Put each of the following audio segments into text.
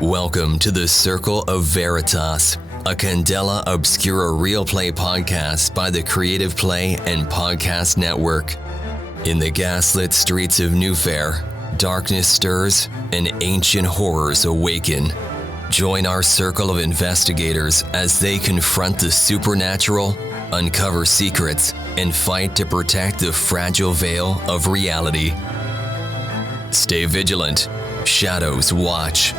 Welcome to the Circle of Veritas, a Candela Obscura Realplay podcast by the Creative Play and Podcast Network. In the gaslit streets of Newfaire, darkness stirs and ancient horrors awaken. Join our circle of investigators as they confront the supernatural, uncover secrets, and fight to protect the fragile veil of reality. Stay vigilant. Shadows watch.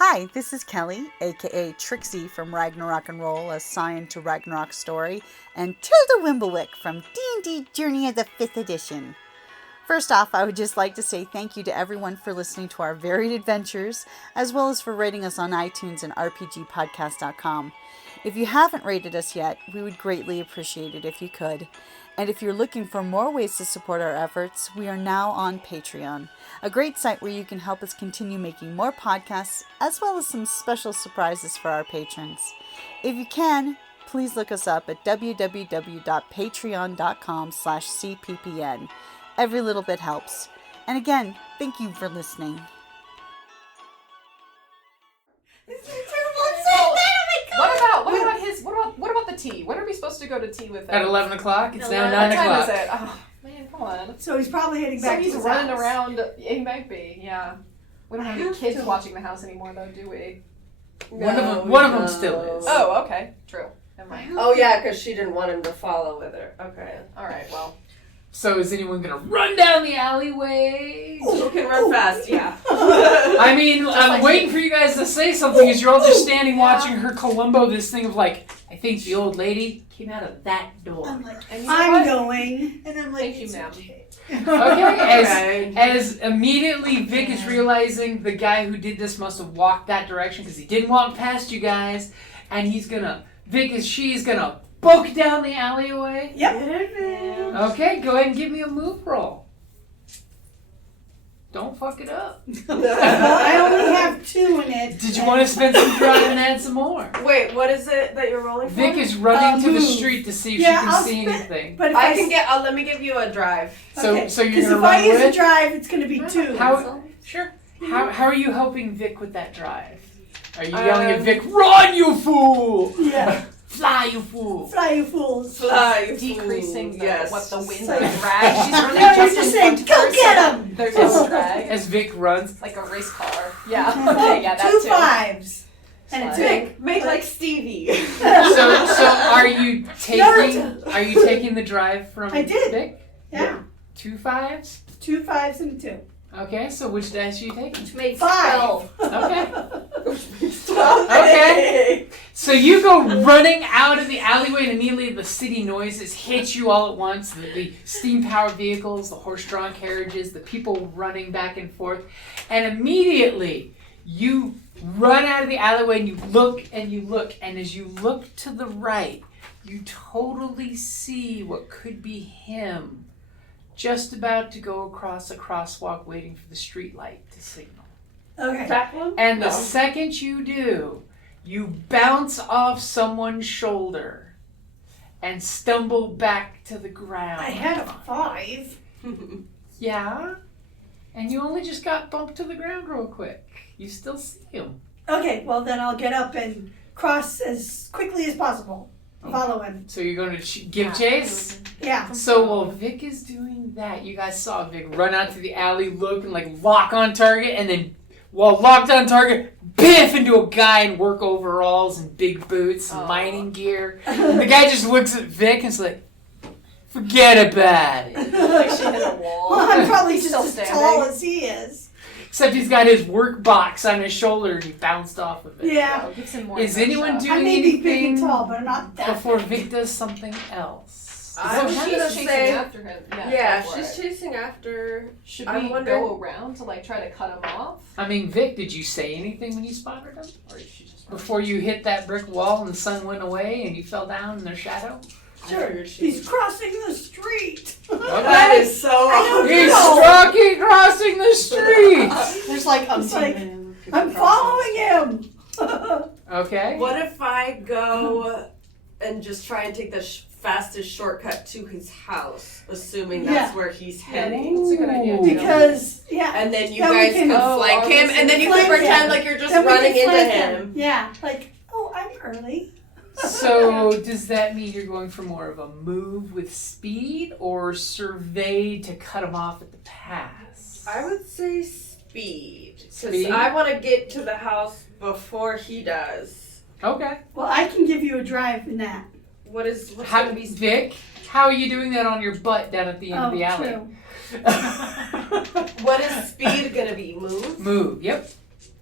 Hi, this is Kelly, aka Trixie from Ragnarok and Roll, a Scion to Ragnarok story, and Tilda Wimblewick from D&D Journey of the 5th Edition. First off, I would just like to say thank you to everyone for listening to our varied adventures, as well as for rating us on iTunes and rpgpodcast.com. If you haven't rated us yet, we would greatly appreciate it if you could. And if you're looking for more ways to support our efforts, we are now on Patreon, a great site where you can help us continue making more podcasts, as well as some special surprises for our patrons. If you can, please look us up at www.patreon.com/cppn. Every little bit helps. And again, thank you for listening. What about the tea? When are we supposed to go to tea with them? At 11 o'clock? It's now 9 What o'clock. time is it? Oh, man, come on. So he's probably heading back So he's to his running house. around. He might be, yeah. We don't have any kids watching the house anymore, though, do we? One of them still is. Oh, okay. True. Never mind. Oh, yeah, because she didn't want him to follow with her. Okay. All right, well. So is anyone going to run down the alleyway? Who can run fast? Yeah. I mean, I'm waiting for you guys to say something as you're all just standing watching her Columbo this thing of like, I think the old lady came out of that door. I'm like, And you know I'm what? going. And I'm like, Thank you, it's ma'am. okay. Okay, as immediately Vic is realizing the guy who did this must have walked that direction because he didn't walk past you guys, and she's gonna book down the alleyway. Yep. Okay, go ahead and give me a move roll. Don't fuck it up. I only have 2 in it. Did you want to spend some drive and add some more? Wait, what is it that you're rolling for? Vic is running to the move. street to see if Yeah, she can I'll see spend- anything. But if I can get. Let me give you a drive. So you're Because gonna if run I use with a it? drive, it's going to be 2. Sure. How are you helping Vic with that drive? Are you yelling at Vic, "Run, you fool! Yeah. Fly, you fool!" Fly, you fools. Fly. Decreasing Yes. the wind So- and drag. She's really No, you're just just in saying, front go first, get so 'em! There's just drag. As Vic runs. Like a race car. Yeah. Okay, yeah, that 2 too. 5s. And a 2. Make like Stevie. So are you taking the drive from I did. Vic? Yeah. 2 5s? 2 5s and a 2. Okay, so which dice are you taking? Make 5. Okay. Stop Okay. it. So you go running out of the alleyway and immediately the city noises hit you all at once. The steam-powered vehicles, the horse-drawn carriages, the people running back and forth. And immediately you run out of the alleyway and you look, and as you look to the right, you totally see what could be him just about to go across a crosswalk waiting for the street light to signal. Okay. That one? And the second you do, you bounce off someone's shoulder and stumble back to the ground. I had a 5. Yeah? And you only just got bumped to the ground real quick. You still see him. Okay, well then I'll get up and cross as quickly as possible. Follow him. So you're going to give chase? Yeah. So while Vic is doing that, you guys saw Vic run out to the alley, look, and like lock on target, and then while locked on target, biff into a guy in work overalls and big boots and mining gear. And the guy just looks at Vic and is like, forget about it. Like she hit a wall. Well, I'm probably He's just still as standing. tall as he is. Except he's got his work box on his shoulder and he bounced off of it. Yeah. Oh, gives him more Is of a anyone shot. doing I may be big and anything tall, but I'm not that before big. Vic does something else? I was she's gonna chasing say- after him. Yeah, go for she's it. chasing after. Should I'm we wondering- go around to like try to cut him off? I mean, Vic, did you say anything when you spotted him? Or is she just Before you hit that brick wall and the sun went away and you fell down in their shadow? Sure. He's crossing the street. That is so. He's stalking crossing the street! There's like It's like, I'm following him. Okay. What if I go and just try and take the fastest shortcut to his house, assuming Yeah. that's where he's heading. That's a good idea. too. Because, yeah. And then you Then we guys can- can flank Oh, him, and then you can flank pretend him. like you're just Then we running can into flank him. Yeah, like, oh, I'm early. So does that mean you're going for more of a move with speed or survey to cut him off at the pass? I would say speed. Because Speed? I want to get to the house before he does. Okay. Well, I can give you a drive in that. What's How, going to be Vic, how are you doing that on your butt down at the end of the alley? True. What is speed going to be? Move? Move, yep.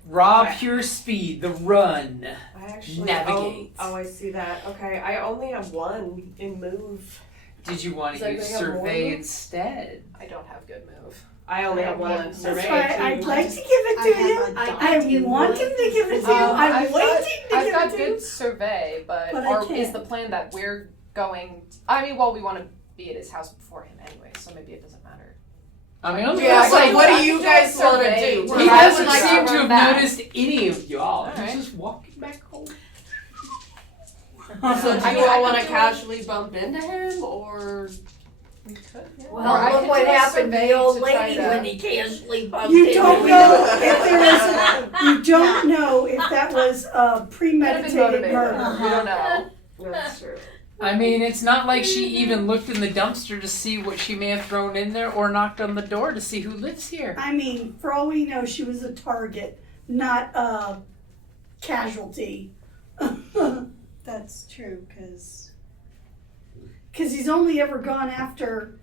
Raw Okay. pure speed, the run. I actually Navigate. Oh, I see that. Okay, I only have 1 in move. Did you want Does to use anybody have more survey move? instead? I don't have good move. I only have 1 in That's survey. why I'd too. like to give it to you. I want him to give it to you. I'm I've waiting got, to I've give got it to good you. survey, but But I or is can't. the plan that we're going? I mean, well, we want to be at his house before him anyway, so maybe it doesn't matter. I mean, Yeah, it's but like, what do I you can guys do a want to survey. do? he I would doesn't like to seem to run have back. noticed any of y'all. Alright. He's just walking back home. So do I you mean, I all want to could do casually bump into him, or We could. Yeah. Well, Or I look could what do a happened to survey the old to try lady to- when he casually bumped You into don't her. know if there is. You don't know if that was a Could have been premeditated motivated. murder. We don't know. that's true. I mean, it's not like she even looked in the dumpster to see what she may have thrown in there or knocked on the door to see who lives here. I mean, for all we know, she was a target, not a casualty. That's true, because Because he's only ever gone after,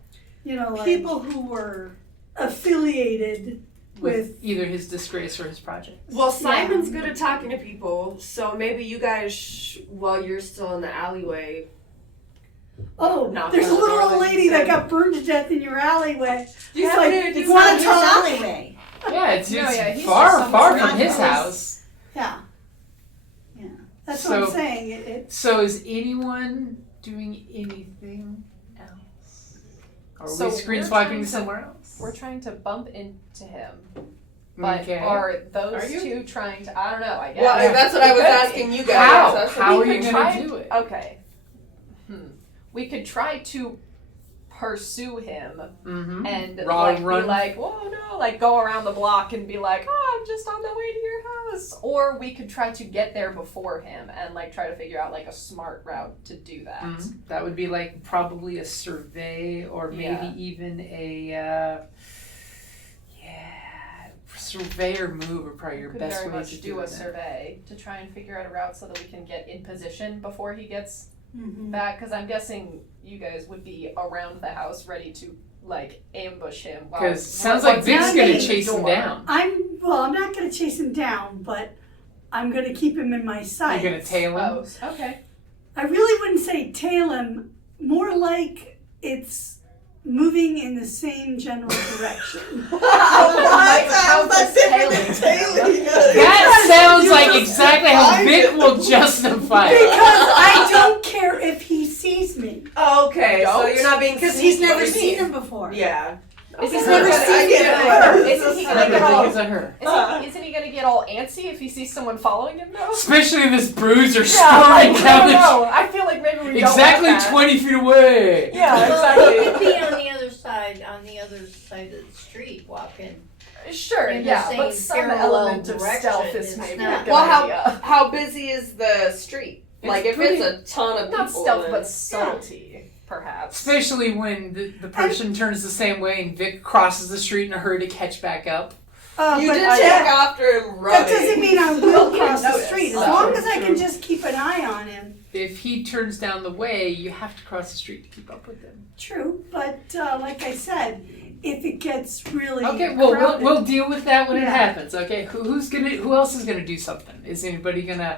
like people who were affiliated with. Either his disgrace or his project. Well, Simon's good at talking to people, so maybe you guys, while you're still in the alleyway, Oh, Knock there's on a the little door, old like you lady that said. got burned to death in your alleyway. you It's have like, to it's do not something. his talk. alleyway. Yeah, it's No, yeah, he's far, just far somewhere from his around. house. Yeah. That's what I'm So- saying. It's So is anyone doing anything else? Or are So we screen we're swiping trying to to- somewhere else? We're trying to bump into him, but Okay. are those Are you? two trying to? I don't know. I guess. Well, that's what I was It could be. asking you guys. How? That's what How we are you could gonna try- do it? Okay. We could try to pursue him Mm-hmm. and Raw like run. be like, whoa, no, like go around the block and be like, oh, I'm just on the way to your house. Or we could try to get there before him and like try to figure out like a smart route to do that. That would be like probably a survey or maybe Yeah. even a survey or move are probably your Could best very way much to do a that. survey to try and figure out a route so that we can get in position before he gets Mhm. back. Because I'm guessing you guys would be around the house ready to like ambush him. Because sounds like once Vic's he's gonna in the chase him door. down. I'm not going to chase him down, but I'm going to keep him in my sight. You're gonna tail him. Oh, okay. I really wouldn't say tail him. More like it's moving in the same general direction. How's that different than tailing? That sounds like exactly how Vic will justify it. Because I don't care if he sees me. Okay, so you're not being Because he's sneaky. never What do you seen mean? him before. Yeah. Is Okay. he never gonna- seen I get her. it. Isn't he I gonna don't get all? think it's a her. Isn't he gonna get all antsy if he sees someone following him though? Especially this bruiser Yeah, storming like, down the no. I feel like maybe we exactly don't want that. 20 feet away. Yeah, Well, he could exactly. be on the other side of the street walking. Sure, in the yeah, same but some parallel element of direction. stealth is It's maybe a not- good Well, idea. how busy is the street? It's Like, if pretty- it's a ton of people. Not stealth, then- but subtlety, perhaps. Especially when the person turns the same way and Vic crosses the street in a hurry to catch back up. You But did I- check after him running. That doesn't mean I will Okay, cross the notice. street. As That's long true, as I true. can just keep an eye on him. If he turns down the way, you have to cross the street to keep up with him. True, but like I said, if it gets really Okay, well crowded, we'll deal with that when it Yeah. happens. Okay, who else is gonna do something? Is anybody gonna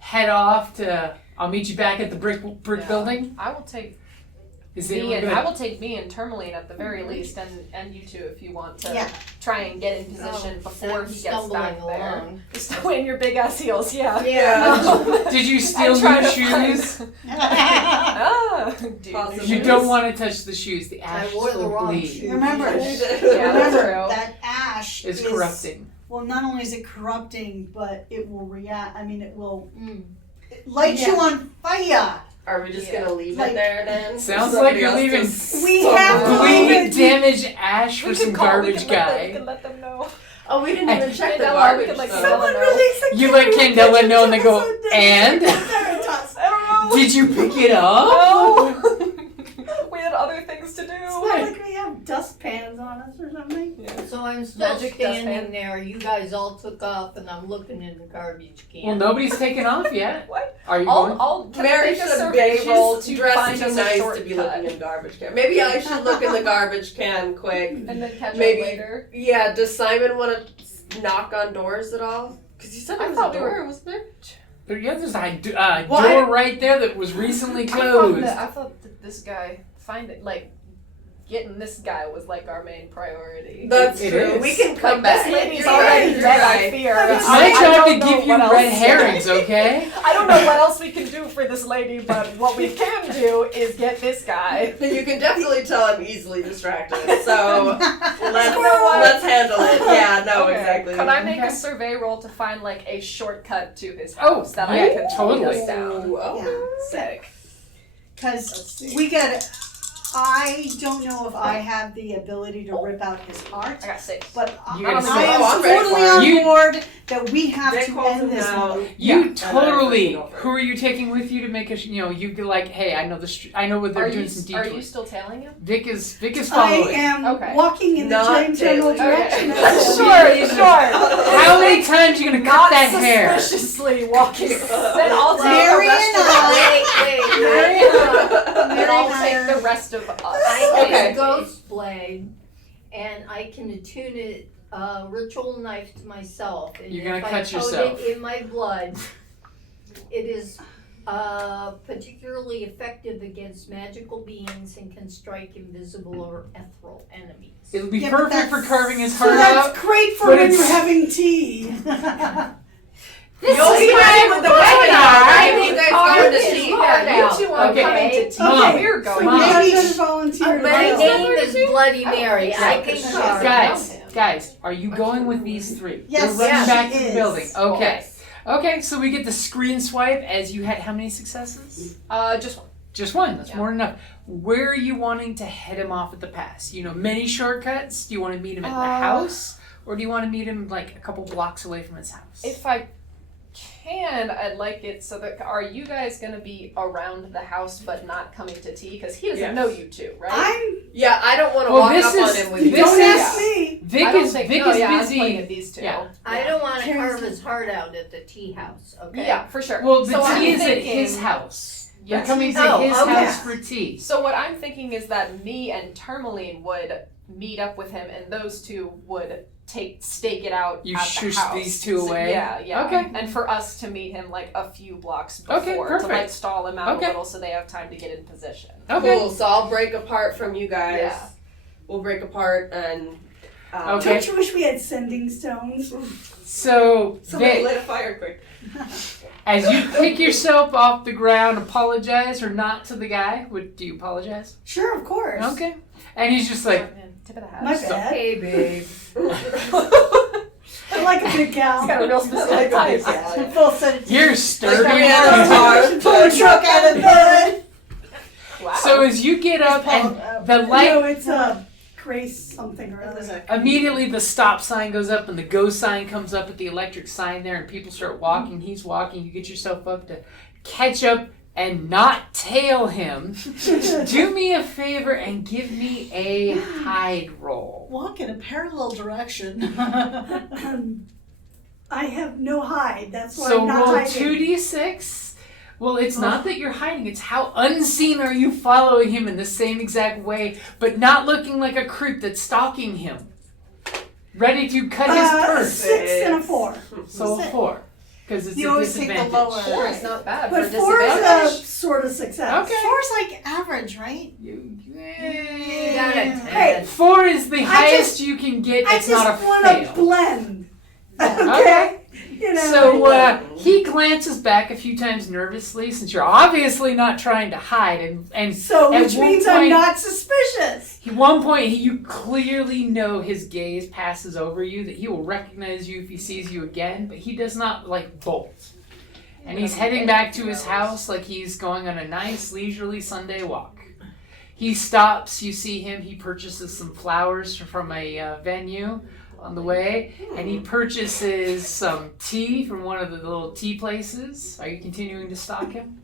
head off to? I'll meet you back at the brick Yeah. building. I will take Is me anyone and I gonna? will take me and Tourmaline at the very least, and you two if you want to Yeah. try and get in position before he gets back there. along. Just in your big ass heels, yeah. Yeah. Did you steal I try new to shoes? Ah, dude, Possibly. You don't want to touch the shoes. The I ash wore the will wrong bleed. shoes. Remember, Yeah, that's remember true. that ash It's corrupting. Well, not only is it corrupting, but it will react. I mean, it will Mm. light you Yeah. on fire. Are we just gonna leave it there then? Sounds like you're leaving. We have to Bleed leave it. damaged Ash for some garbage guy. We can let them know. Oh, we didn't even check the Candela, garbage. we could, like, though. Someone know. release a You let Carrie Candela Kitchen know and they go, episode and? Veritas. I don't know. Did you pick it up? No. We had other things to do. It's not like we have dustpans on us or something. So I'm still Magic standing dustpan. there. You guys all took off, and I'm looking in the garbage can. Well, nobody's taken off yet. What? Are you going? Can I Mary make a should survey roll she's to dressed find too us a nice to shortcut? be looking in garbage can. Maybe I should look in the garbage can quick. And then catch Maybe- up later. Yeah, does Simon want to knock on doors at all? Because you said I there was thought a we were- door, wasn't there? There's a What? door right there that was recently closed. I thought that this guy, getting this guy was like our main priority. That's It true. is. We can come Like, back. this lady's You're already right, dead, you're I right. fear. It's My I job don't to know give you what else- red herrings, okay? I don't know what else we can do for this lady, but what we can do is get this guy. You can definitely tell I'm easily distracted. So let's You know what? let's handle it. Yeah, no, Okay. exactly. Could I make Okay. a survey roll to find like a shortcut to his Oh, house that yeah, I can totally. take us down? Ooh, okay. Sick. Because we got. I don't know if I have the ability to rip out his heart, I got 6. but You I gotta am say- Oh, I'm ready totally for it. on You- board that we have Dick to holds him end this down. movie. You Yeah. totally. And I Who are you taking with you to make a? You be like, hey, I know I know what they're Are doing you, some are detours. you still tailing him? Vic is I following. am Okay. walking in the Not same general Taylor. direction. Okay. as Sure. How many times are you gonna cut Not that hair? suspiciously walking. Then I'll take Mary the rest and of us. Wait. Then I'll and I take are- the rest of us. I have Okay. a ghost blade, and I can attune it ritual knife to myself. And You're gonna if I cut coat yourself. it in my blood, it is particularly effective against magical beings and can strike invisible or ethereal enemies. It'll be Yeah, but perfect for that's- carving his So heart that's out. great for but when it's- you're having tea. You'll is see my him with the webinar. webinar. I You will guys carve going to his see heart him. You out. two are Okay. coming to tea. Mom. We're So going Mom. to maybe tea. you should volunteer. My to go. name is Bloody Mary. I can Guys. carve. Guys, are you going with these three? Yes, We're running she back to the is. building. Okay. Yes. Okay, so we get the screen swipe as you had how many successes? Just one. Just one. That's Yeah. more than enough. Where are you wanting to head him off at the pass? You know, many shortcuts? Do you want to meet him at the house? Or do you want to meet him like a couple blocks away from his house? If I can, I'd like it so that, are you guys going to be around the house but not coming to tea? Because he doesn't Yes. know you two, right? Yeah, I don't want to Well, walk this up on is- him with you. this Don't is- ask me. Vic I don't is think, Vic no, is yeah, I'm busy. playing at these two. Yeah. I don't want to Carries carve the- his heart out at the tea house, okay? Yeah, for sure. Well, the So I'm tea is at thinking- his house. You're Yeah. coming to Oh, his okay. house for tea. So what I'm thinking is that me and Tourmaline would meet up with him, and those two would stake it out You at shush the house. these two So, away? yeah. Okay. And for us to meet him like a few blocks before Okay, to perfect. like stall him out Okay. a little so they have time to get in position. Okay. Cool. So I'll break apart from you guys. Yeah. We'll break apart and. Okay. Don't you wish we had sending stones? So, Somebody Vic, light a fire quick. as you pick yourself off the ground, apologize or not to the guy. Do you apologize? Sure, of course. Okay. And he's just like, Tip of the hat. My bad. Hey, babe. I like a big gal. He's got a real specific Like a type. big Full set of you're sturdy. Like a man. Pull a truck out of bed. Wow. So as you get up and the light, No, it's Grace something or other. immediately the stop sign goes up and the go sign comes up at the electric sign there and people start walking. He's walking. You get yourself up to catch up and not tail him. Do me a favor and give me a hide roll. Walk in a parallel direction. I have no hide. That's why So I'm not roll hiding. 2d6. Well, it's not that you're hiding. It's how unseen are you following him in the same exact way, but not looking like a creep that's stalking him. Ready to cut his A purse. 6 and a 4. So a 4. Because it's You a always take the disadvantage. lower. 4 is not bad But for 4 is a disadvantage. sort of success. Okay. 4's like average, right? You got a 10. Hey, 4 is the I highest you can get. I It's just not a want to fail. blend. Okay. You know. So he glances back a few times nervously, since you're obviously not trying to hide, and So, at which one means point- I'm not suspicious. at one point you clearly know his gaze passes over you, that he will recognize you if he sees you again, but he does not like bolt. And he's heading back to his house like he's going on a nice, leisurely Sunday walk. He stops, you see him, he purchases some flowers from a venue on the way, and he purchases some tea from one of the little tea places. Are you continuing to stalk him?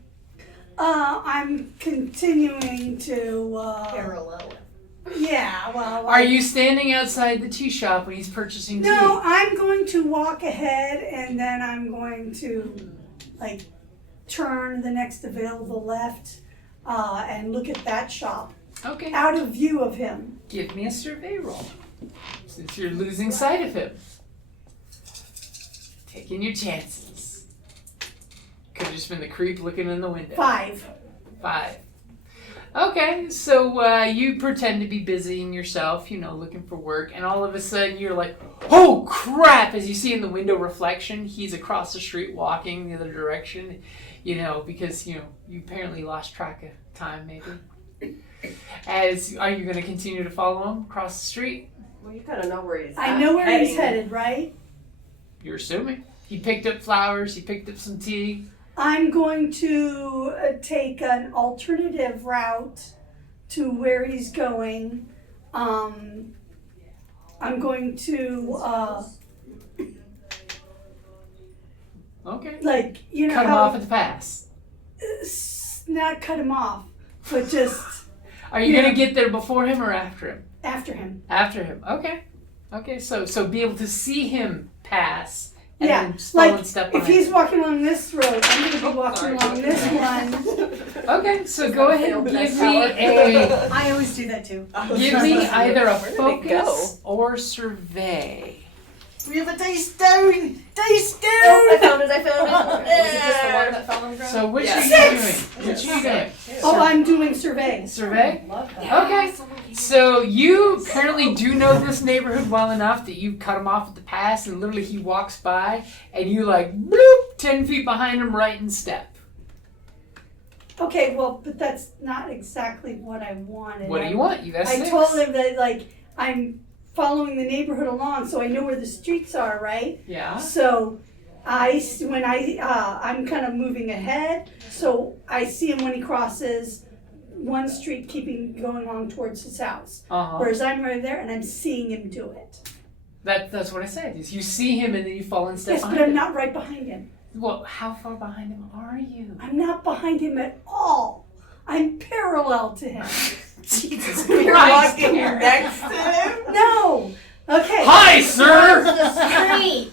I'm continuing to, Parallel. yeah, well. Are you standing outside the tea shop when he's purchasing tea? No, I'm going to walk ahead and then I'm going to, like, turn the next available left and look at that shop Okay. out of view of him. Give me a survey roll, since you're losing sight of him. Taking your chances. Could have just been the creep looking in the window. 5. 5. Okay, so you pretend to be busying yourself, looking for work, and all of a sudden you're like, oh crap! As you see in the window reflection, he's across the street walking the other direction, because, you apparently lost track of time, maybe. Are you going to continue to follow him across the street? Well, you kind of know where he's I know where he's headed, right? You're assuming. He picked up flowers, he picked up some tea. I'm going to take an alternative route to where he's going. I'm going to, Okay. like, Cut him how, off at the pass. not cut him off, but just Are you going to get there before him or after him? after him. After him. Okay. So be able to see him pass. And Yeah, then slow and like, step if behind he's him. walking along this road, I'm going to be walking along this one. Okay, so go ahead and give me I always do that too. give me either a Where did it go? focus or survey. We have a dice stone! Dice stone! I found it. Was it just the one that fell on the ground? So which Yeah. are you doing? Which are you doing? Oh, I'm doing survey. Survey? Love that. Okay. So you apparently do know this neighborhood well enough that you cut him off at the pass, and literally he walks by, and you like bloop 10 feet behind him, right in step. Okay, well, but that's not exactly what I wanted. What do you want? You got I 6. told him that, like, I'm following the neighborhood along so I know where the streets are, right? Yeah. So I'm kind of moving ahead, so I see him when he crosses one street, going on towards his house. Uh-huh. Whereas I'm right there and I'm seeing him do it. That's what I said. Is you see him and then you fall in step Yes, behind but I'm him. not right behind him. Well, how far behind him are you? I'm not behind him at all. I'm parallel to him. Jesus You're Christ, walking Karen. next to him. No. Okay. Hi, sir! The street.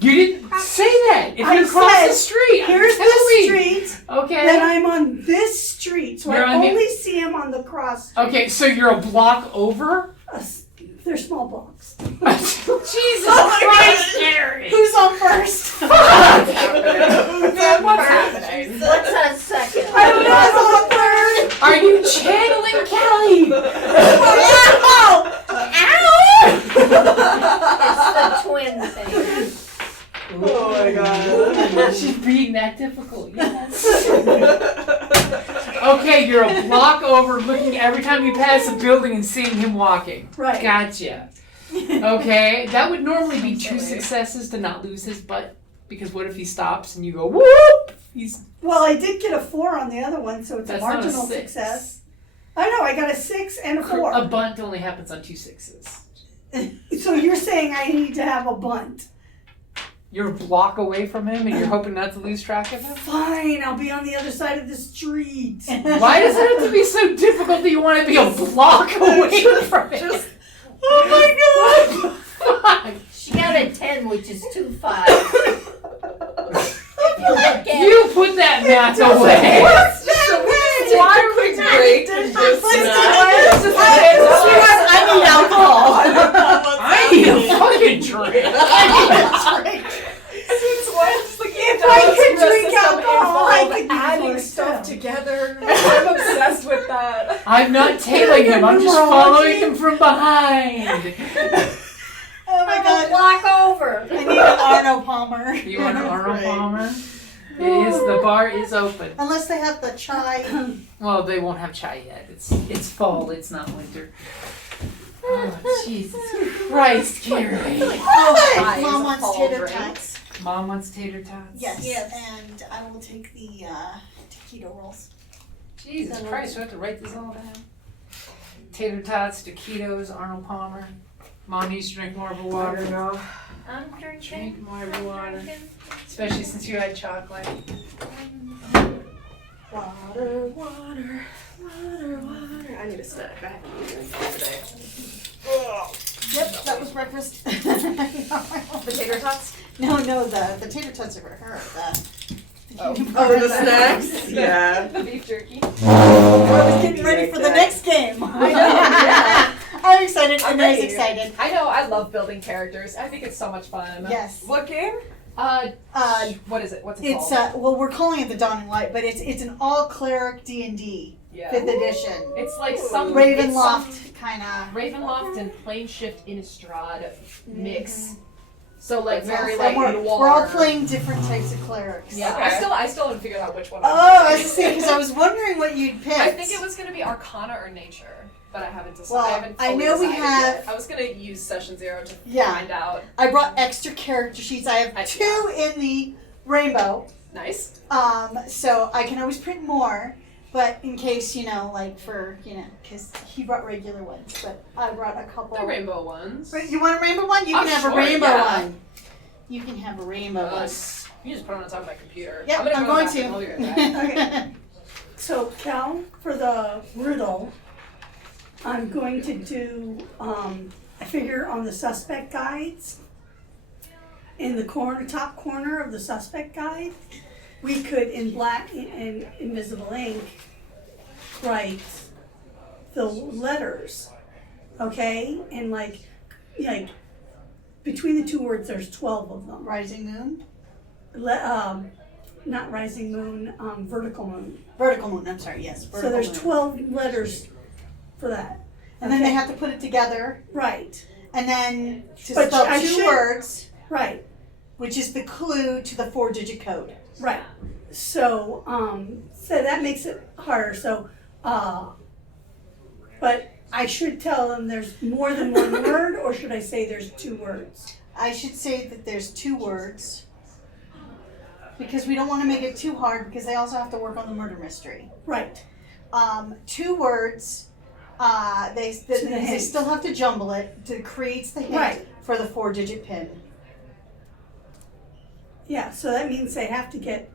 You didn't say that. If I you cross said, the street, Here's tell the me. street. Okay. Then I'm on this street, so You're I on the- only see him on the cross street. Okay, so you're a block over? They're small blocks. Jesus Oh my Christ, God. Gary! Who's on first? What's happening? What's that second? I don't know. Who's on third? Are you channeling Kelly? It's the twin thing. Oh my God. She's being that difficult, yes. Okay, you're a block over looking every time you pass a building and seeing him walking. Right. Gotcha. Okay, that would normally be 2 successes to not lose his butt. Because what if he stops and you go, whoop! Well, I did get a 4 on the other one, so it's That's a not marginal 6. success. I know, I got a 6 and a 4. A bunt only happens on 2 6s. So you're saying I need to have a bunt. You're a block away from him and you're hoping not to lose track of him? Fine, I'll be on the other side of the street. Why does it have to be so difficult that you want to be a block away from him? Oh my God! She got a 10, which is 2 5. If you look at You put that math away. One quick break and just I need alcohol. I need a fucking drink. If I could drink alcohol, I could be adding forced stuff to. together. I'm obsessed with that. I'm not tailing him. I'm just following him from behind. Oh my God. block over. I need an Arno Palmer. You want an Arnold Right. Palmer? It is. The bar is open. Unless they have the chai. Well, they won't have chai yet. It's fall. It's not winter. Oh, Jesus Christ, Carrie. Oh, Chai is Mom a wants fall tater drink. tots. Mom wants tater tots. Yes. And I will take the taquito rolls. Jesus Christ, we have to write this all down. Tater tots, taquitos, Arnold Palmer. Mom needs to drink more of her water. know. I'm drinking. Drink more of her water. Drinking. Especially since you had chocolate. Water, water, water, water. I need a snack. I haven't eaten anything today. Yep, that was breakfast. Potato tots? No, the tater tots are for her. Oh, the snacks? Yeah. The beef jerky. I was getting ready for the next game. I know, yeah. I'm excited. I'm I'm very ready. excited. I know, I love building characters. I think it's so much fun. Yes. What game? What is it? What's it It's called? well, we're calling it the Dawning Light, but it's an all cleric D&D Yeah. 5th edition. It's like some Ravenloft kind of. Ravenloft and Planeshift Innistrad mix. So like very And like we're noir. all playing different types of clerics. Yeah, Okay. I still haven't figured out which one. Oh, I see. Because I was wondering what you'd pick. I think it was gonna be Arcana or Nature, but I haven't decided. Well, I haven't I fully know we decided have- yet. I was gonna use Session Zero to Yeah. find out. I brought extra character sheets. I have 2 in the rainbow. Nice. So I can always print more, but in case, like for, because he brought regular ones, but I brought a couple. The rainbow ones. You want a rainbow one? You can have sure, a rainbow yeah. one. You can have a rainbow one. You just put them on top of my computer. Yep, I'm go going back and to. look at that. Okay. So Cal, for the riddle, I'm going to do, I figure on the suspect guides, in the top corner of the suspect guide, we could in black and invisible ink write the letters, okay? And like between the 2 words, there's 12 of them. Rising moon? Not rising moon, vertical moon. Vertical moon, I'm sorry, yes. So there's moon. 12 letters for that. And then they have to put it together, Right, and then to But spell I 2 should- words, right, which is the clue to the 4-digit code. right. So, so that makes it harder, so, but I should tell them there's more than one word, or should I say there's 2 words? I should say that there's 2 words, because we don't want to make it too hard, because they also have to work on the murder mystery. Right, 2 words, they hint. still have to jumble it to create the hint Right. for the 4-digit pin. yeah, so that means they have to get,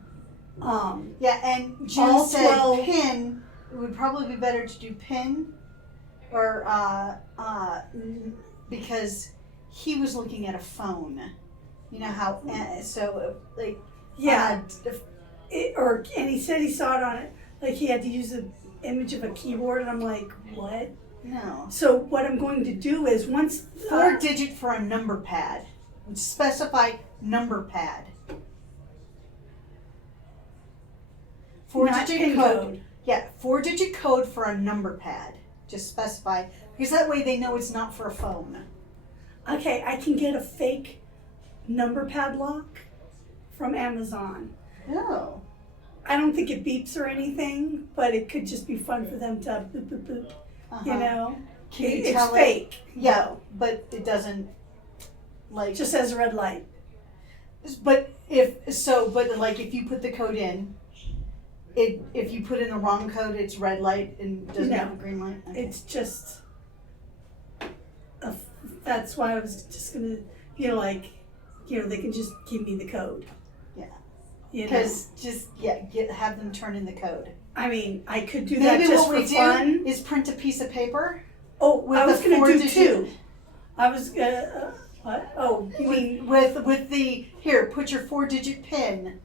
Yeah, and Jim All said 12 pin. It would probably be better to do pin, or because he was looking at a phone. You know how like yeah, and he said he saw it on it, like he had to use the image of a keyboard, and I'm like, what? no So what I'm going to do is once 4-digit for a number pad. Specify number pad. not 4-digit pin code. Yeah, 4-digit code for a number pad. Just specify, because that way they know it's not for a phone. Okay, I can get a fake number padlock from Amazon. Oh. I don't think it beeps or anything, but it could just be fun for them to boop boop boop. You know, Can you it's tell fake. Yeah, but it doesn't like. It just says red light. But if you put the code in, if you put in the wrong code, it's red light and doesn't No. have a green light. Okay. It's just. That's why I was just gonna, they can just give me the code. Yeah. You know, Because have them turn in the code. I mean, I could do that Maybe just what for we fun. do is print a piece of paper. Oh, with I was the gonna do 4-digit 2. I was gonna. What? Oh, you mean with the here? Put your 4-digit pin,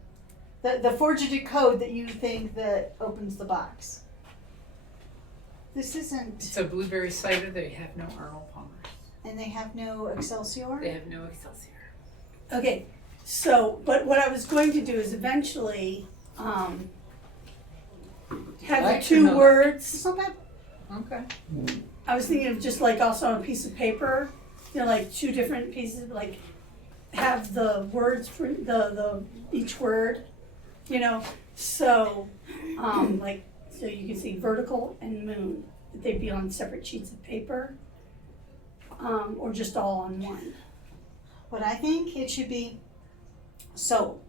the 4-digit code that you think that opens the box. This isn't, It's a blueberry cider. They have no Arnold Palmer. and they have no Excelsior. They have no Excelsior. Okay, so, but what I was going to do is eventually, have the Like 2 or no? words. It's not bad. Okay. I was thinking of just like also on a piece of paper, like 2 different pieces, like have the words for the each word, so, so you can see vertical and moon, that they'd be on separate sheets of paper, or just all on one. But I think it should be So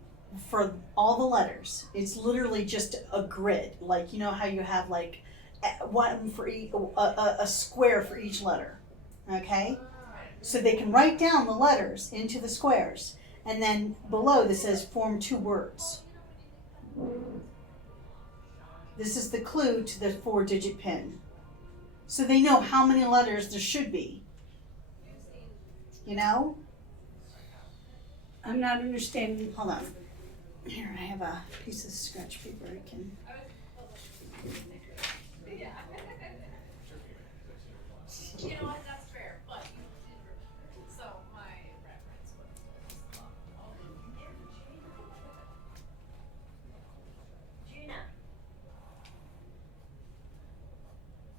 for all the letters, it's literally just a grid. Like, you know how you have like one for a square for each letter. Okay? So they can write down the letters into the squares. And then below this says form 2 words. This is the clue to the 4-digit pin. So they know how many letters there should be. You know? I'm not understanding. Hold on. Here, I have a piece of scratch paper I can. You know what? That's fair, but you did remember. So my reference was Gina.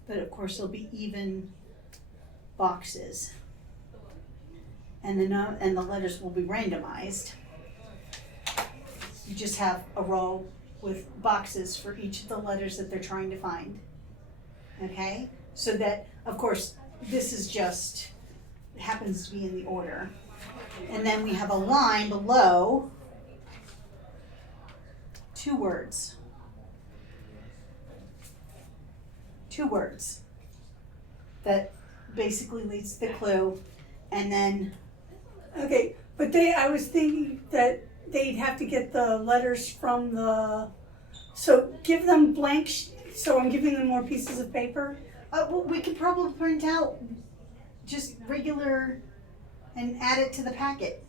But of course, there'll be even boxes, and the letters will be randomized. You just have a row with boxes for each of the letters that they're trying to find. Okay, so that of course this is just happens to be in the order, and then we have a line below. 2 words. 2 words that basically leads to the clue, and then Okay, but I was thinking that they'd have to get the letters from the, so give them blank, so I'm giving them more pieces of paper? well, we could probably print out just regular and add it to the packet.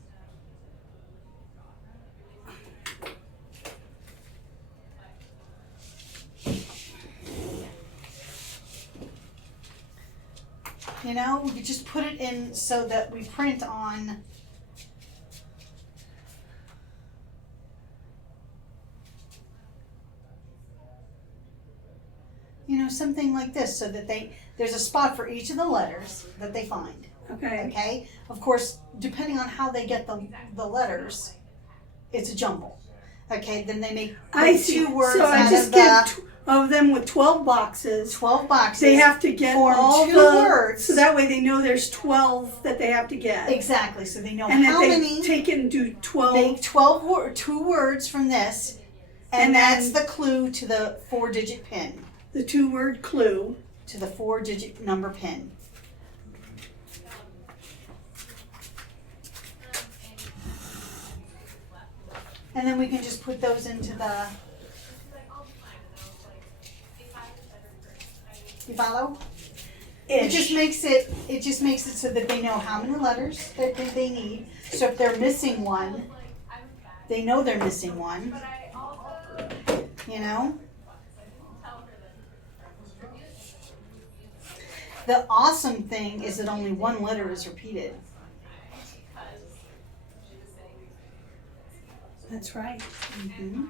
You know, we could just put it in so that we print on. You know, something like this, so that there's a spot for each of the letters that they find. Okay. Okay? Of course, depending on how they get the letters, it's a jumble. Okay, then they make I see. 2 words So I out just of give of them with 12 boxes. 12 boxes. They have to get form all 2 the words. So that way they know there's 12 that they have to get. Exactly, so they know And how that they many. take it and do 12. Make 2 words from this, and And that's then- the clue to the 4-digit pin. The 2-word clue. To the 4-digit number pin. And then we can just put those into the. You follow? It just makes it so that they know how many letters that they need. So if they're missing one, they know they're missing one. You know? The awesome thing is that only 1 letter is repeated. That's right. Mm-hmm.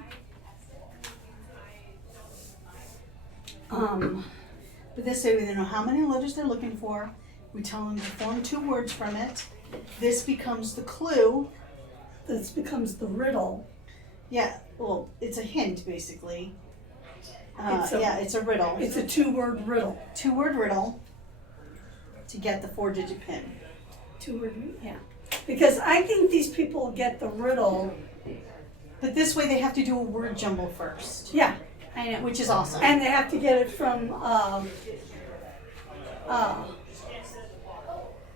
But this way they know how many letters they're looking for. We tell them to form 2 words from it. This becomes the clue. This becomes the riddle. Yeah, well, it's a hint basically. It's It's a riddle. It's a 2-word riddle. 2-word riddle to get the 4-digit pin. 2-word, yeah. Because I think these people get the riddle. But this way they have to do a word jumble first, Yeah, I know. which is awesome. And they have to get it from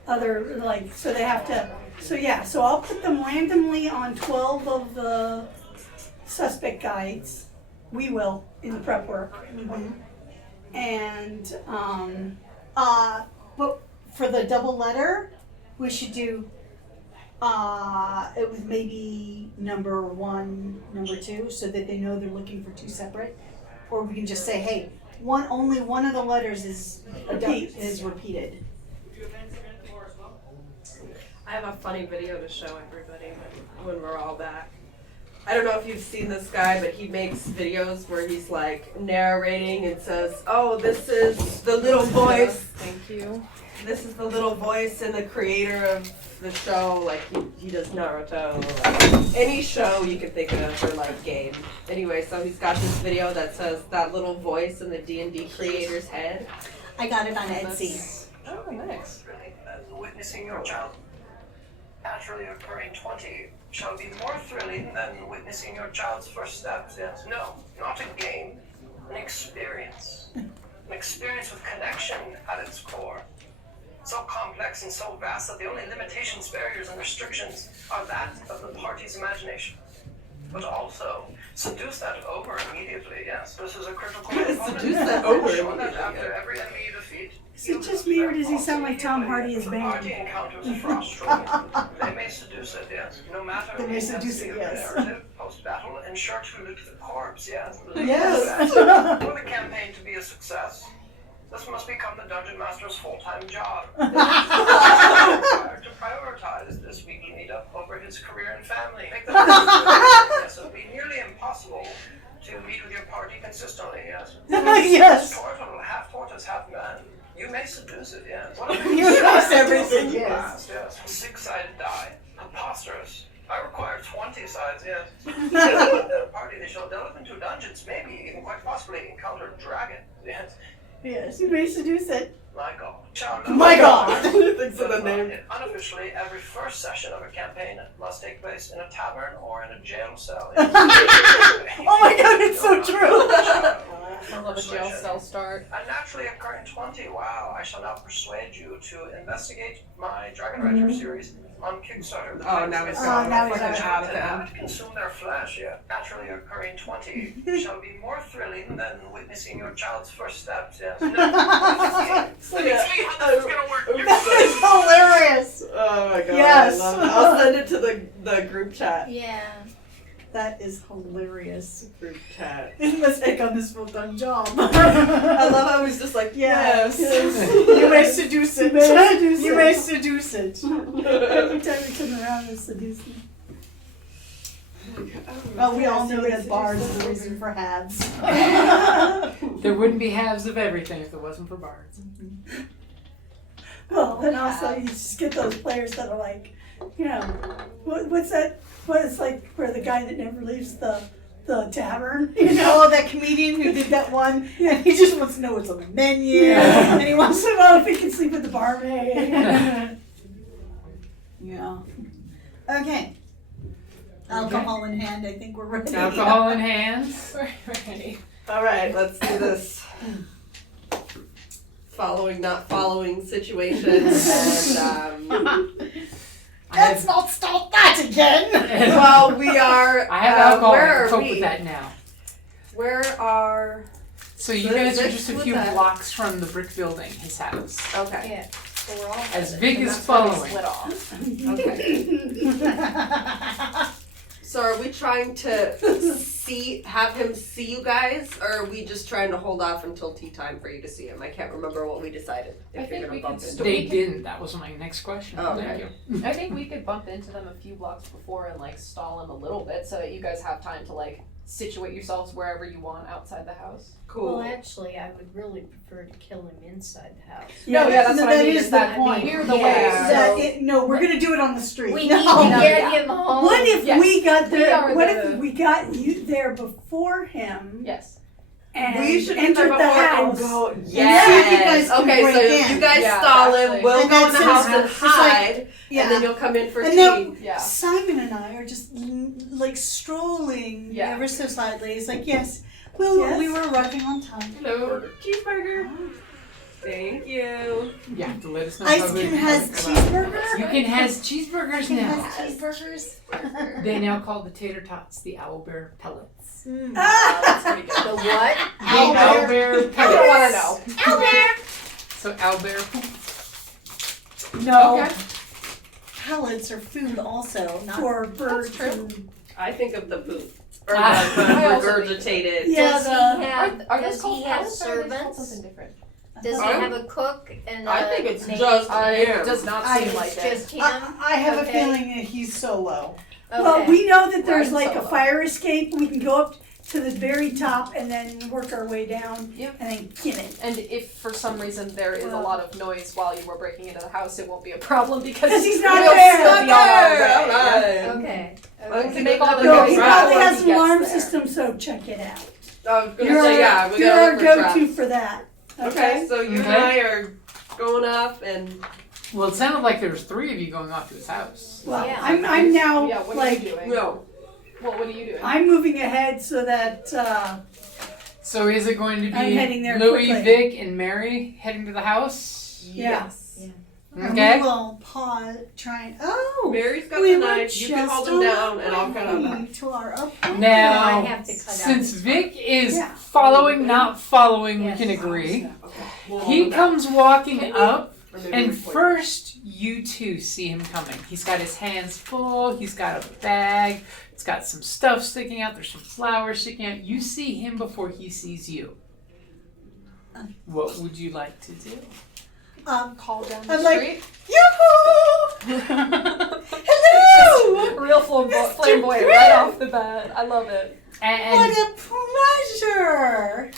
other, like, so they have to, so I'll put them randomly on 12 of the suspect guides. We will, in the prep work. Mhm. And, But for the double letter, we should do it with maybe number 1, number 2, so that they know they're looking for 2 separate. Or we can just say, hey, only one of the letters is repeated. I have a funny video to show everybody when we're all back. I don't know if you've seen this guy, but he makes videos where he's like narrating and says, "Oh, this is the little voice." Thank you. This is the little voice and the creator of the show. Like he does Naruto, any show you can think of for like game. Anyway, so he's got this video that says that little voice in the D&D creator's head. I got it on Etsy. Oh, nice. Witnessing your child. naturally occurring 20 shall be more thrilling than witnessing your child's first steps, yes. No, not a game, an experience. An experience with connection at its core. So complex and so vast that the only limitations, barriers, and restrictions are that of the party's imagination. But also, seduce that ogre immediately, yes. This is a critical component. Seduce that ogre Show that immediately. after every enemy you defeat, Is it just me or does he sound like Tom Hardy as the party Bane? encounters a frost stroke. They may seduce it, yes. No matter They the may seduce intensity it, of the yes. narrative, post-battle, ensure true to the corpse, yes. Yes. For the campaign to be a success, this must become the Dungeon Master's full-time job. Required to prioritize this weekly meetup over his career and family. Make the yes, it would be nearly impossible to meet with your party consistently, yes. Yes. Tortoise, half tortoise, half man. You may seduce it, yes. You must everything, yes. Yes. 6-sided die. Preposterous. I require 20 sides, yes. The party they shall delve into dungeons, maybe even quite possibly encounter dragons, yes. Yes, you may seduce it. My God. Child My God. Thanks for the name. Unofficially, every first session of a campaign must take place in a tavern or in a jail cell. Oh my God, it's so true. I love a jail cell start. A naturally occurring 20. Wow, I shall now persuade you to investigate my Dragon Rider series on Kickstarter. Oh, now he's gone. now he's For the gone. child to have it consume their flesh, yeah. Naturally occurring 20 shall be more thrilling than witnessing your child's first steps, yes. No, let me see how this is gonna work. That is hilarious. Oh my god. Yes. I love it. I'll send it to the group chat. Yeah. That is hilarious. Group chat. Let's pick on this full-time job. I love how he's just like, Yes. yes. You may seduce it. You may seduce You it. may seduce it. Every time we come around, it's seducing. Well, we all know that bards are the reason for halves. There wouldn't be halves of everything if it wasn't for bards. Well, and also you just get those players that are like, you know, what's that? What it's like where the guy that never leaves the tavern, you know, that comedian who did that one, and he just wants to know what's on the menu, and he wants to know if he can sleep with the barmaid. Yeah. Okay. Alcohol in hand, I think we're ready. Alcohol in hands. We're ready. All right, let's do this. Following, not following situation, and Let's not start that again. well, we are. I have alcohol where to are cope we? with that now. Where are? So you So guys are this just a with few that. blocks from the brick building, his house. Okay. Yeah. So we're all As at it. big And as that's where we following. split off. Okay. So are we trying to have him see you guys, or are we just trying to hold off until tea time for you to see him? I can't remember what we decided. I If you're think gonna we bump could into They him. didn't. That was my next question. Oh, Thank okay. you. I think we could bump into them a few blocks before and like stall him a little bit so that you guys have time to like situate yourselves wherever you want outside the house. Cool. Well, actually, I would really prefer to kill him inside the house. No, yeah, that's what I that mean, is is the that point. near the Yeah. way. No, we're gonna do it on the street. We No. need to get Yeah. him home. What if Yes. we got We there? are What the- if we got you there before him Yes. and We should enter entered before the house? and go. see if you guys Yes. can Okay, break so in. you guys Yeah, stall him. actually. We'll And go in the then house since and it's like- hide, Yeah. and then you'll come in for And tea. then Yeah. Simon and I are just like strolling Yeah. ever so slightly. It's like, yes, well, Yes. we were running on time. Hello. Cheeseburger. Thank you. You have to let us know. Ice how Cream good- has cheeseburger. You can has cheeseburgers Cream now. has cheeseburgers. They now call the tater tots the owlbear pellets. That's pretty good. The what? The owlbear I don't want pellets. to know. So owlbear. No, Okay. pellets are food also, not for birds. true. And, I think of the poop. Or Ah. the I also regurgitated. Yeah, Does the- he have? Are those Does called he have pellets or are they called servants? something different? Does he I'm- have a cook and a I think it's maid? just It him. does not I- seem like It's it. just him. I have a Okay. feeling that he's solo. Okay. Well, we know that there's Right, like a solo. fire escape. We can go up to the very top and then work our way down. Yep. And then get it. And if for some reason there is a Well- lot of noise while you were breaking into the house, it won't be a problem because 'Cause he's not we'll there. still be on our way. All right. Okay. Well, Okay. To make all the No, noise he right probably before has he an gets alarm there. system, so check it out. I was gonna You're say, yeah, we you're gotta our look for go-to traps. for that. Okay, so you and Okay. I are going off and Well, it sounded like there was 3 of you going off to his house. Well, Yeah. I'm now Yeah, what are like you doing? No. Well, what are you doing? I'm moving ahead so that So is it going to be I'm heading there Louis, quickly. Vic, and Mary heading to the house? Yes. And Okay. we will pause, try and, oh! Mary's got we the were knife. You can just hold him on down, our and I'll cut out the way to our appointment. Now, I have to cut out since his Vic is Yeah. following, not following, Yes. we can agree. Okay. We'll hold He him back. comes walking up, Or maybe and we point. first you two see him coming. He's got his hands full, he's got a bag, it's got some stuff sticking out, there's some flowers sticking out. You see him before he sees you. What would you like to do? Call down the I'm like, street. Yoo-hoo! Hello! Real Mr. flamboyant Grimm! right off the bat. I love it. And, What a pleasure!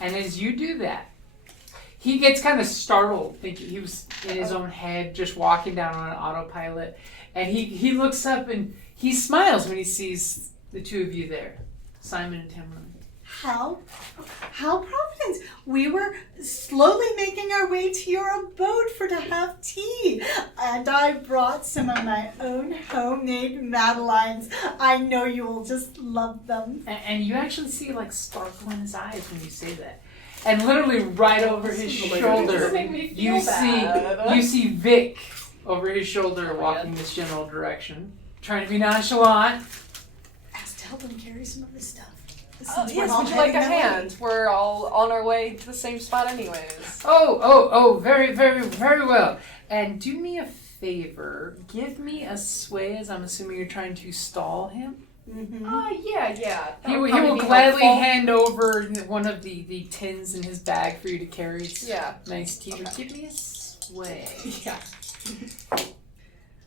and as you do that, he gets kind of startled, thinking he was in his own head, just walking down on an autopilot. And he looks up and he smiles when he sees the 2 of you there, Simon and Tamlin. How Providence! We were slowly making our way to your abode to have tea, and I brought some of my own homemade madeleines. I know you will just love them. And you actually see like sparkle in his eyes when you say that. And literally right over his shoulder, Doesn't make me feel you bad. see Vic over his shoulder walking this general direction, trying to be nonchalant. Ask to help him carry some of this stuff. Oh, Since we're yes, all would you like a heading that way. hand? We're all on our way to the same spot anyways. Oh, very, very, very well. And do me a favor, give me a sway, as I'm assuming you're trying to stall him. Yeah. That He would will probably be gladly helpful. hand over one of the tins in his bag for you to carry. It's Yeah. nice tea. But give me a sway. Yeah.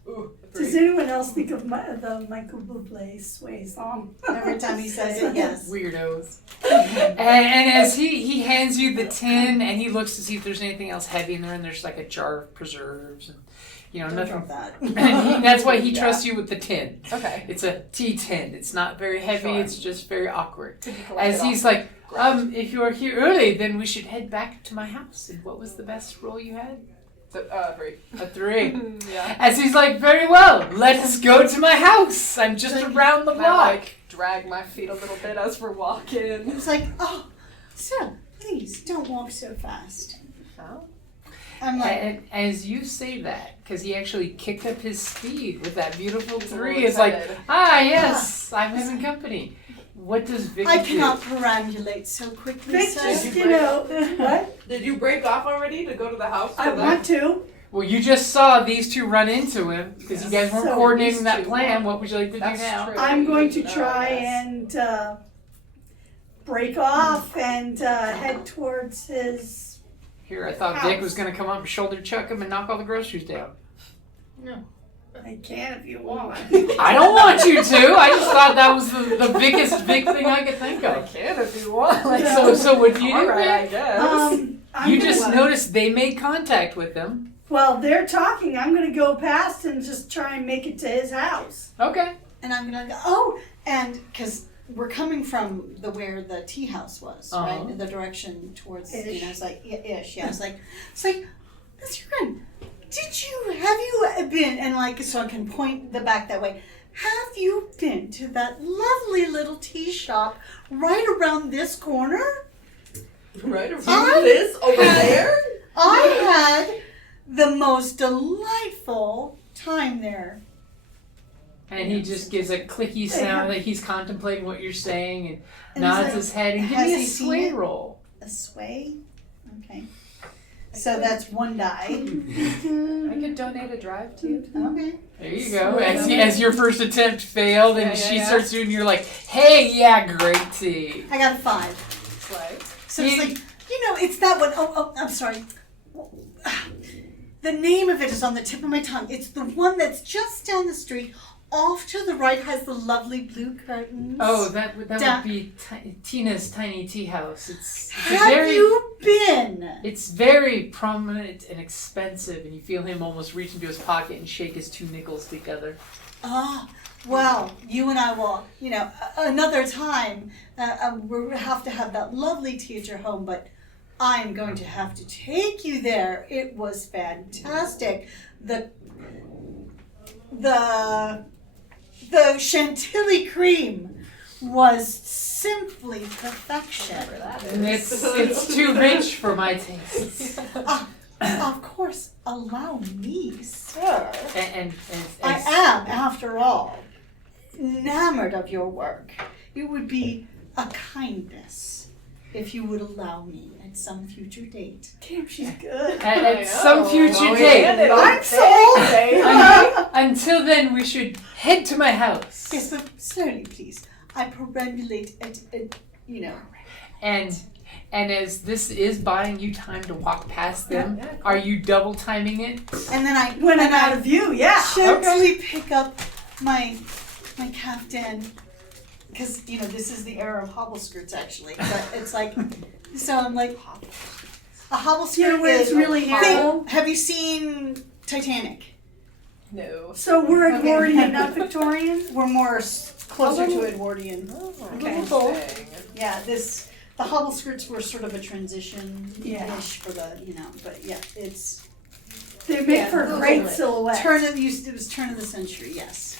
Ooh, does anyone else think of the Michael Bublé Sway song? Every time he says it, yes. Weirdos. and as he hands you the tin and he looks to see if there's anything else heavy in there, and there's like a jar of preserves and Don't nothing. drop that. And that's why he Yeah. trusts you with the tin. Okay. It's a tea tin. It's not very heavy. Sure. It's just very awkward. Could you collect As it he's off like, the ground? if you are here early, then we should head back to my house. And what was the best roll you had? 3. A 3. Yeah. As he's like, very well, let us go to my house. I'm just around the And I block. like drag my feet a little bit as we're walking. It's like, oh, sir, please don't walk so fast. Oh. I'm like, And as you say that, because he actually kicked up his speed with that beautiful He's a 3, little it's like, excited. yes, I'm having company. What does Vic I do? cannot perambulate so quickly, Vic, sir. just, what? Did you break off already to go to the house? I want to. Well, you just saw these 2 run into him because you guys weren't So coordinating these that 2 plan. were. What would you like to That's do now? true. I'm going to Oh, try yes. and break off and head towards his. Here, I thought Vic was going to come up and shoulder chuck him and knock all the groceries down. I can if you want. I don't want you to. I just thought that was the biggest Vic thing I could think I of. can if you want. Like, So what do you do, Alright, I Vic? guess. I'm You gonna- just noticed they made contact with them. Well, they're talking. I'm going to go past and just try and make it to his house. Okay. And I'm gonna go, oh, and because we're coming from where the tea house was, Uh-huh. right? In the direction towards, Ish. you know, it's like, ish, yeah. It's like, Mr. Grin, have you been, and like, so I can point the back that way, have you been to that lovely little tea shop right around this corner? Right around this over there? I had the most delightful time there. And he just gives a clicky sound that he's contemplating what you're saying and And nods he's like, his head and give has me a he seen sway it? roll. A sway? Okay. So that's 1 die. I could donate a drive to you. Okay. There you go. As your first attempt failed and Yeah, she yeah. starts doing, you're like, hey, yeah, great tea. I got a 5. Like, So it's like, it's that one. Oh, I'm sorry. The name of it is on the tip of my tongue. It's the one that's just down the street. Off to the right has the lovely blue curtains. Oh, that would Da- be Tina's tiny tea house. It's Have you been? It's very prominent and expensive, and you feel him almost reach into his pocket and shake his 2 nickels together. Oh, well, you and I will, another time, we'll have to have that lovely tea at your home, but I'm going to have to take you there. It was fantastic. The chantilly cream was simply perfection. It's too rich for my tastes. Of course, allow me, sir. And I am, after all, enamored of your work. It would be a kindness if you would allow me at some future date. Damn, she's good. at some future date. I'm sold! Until then, we should head to my house. Yes, but slowly, please. I perambulate at And as this is buying you time to walk past them, are you double timing it? And then When I'm out of view, yeah. gently pick up my caftan, because this is the era of hobble skirts actually. But it's like, so I'm like, a hobble skirt where it's is really narrow. Have you seen Titanic? No. So we're Edwardian, not Victorian? We're more closer to Edwardian. Okay. Yeah, the hobble skirts were sort of a transition-ish Yeah. for the but yeah, it's They make for a great silhouette. it was turn of the century, yes.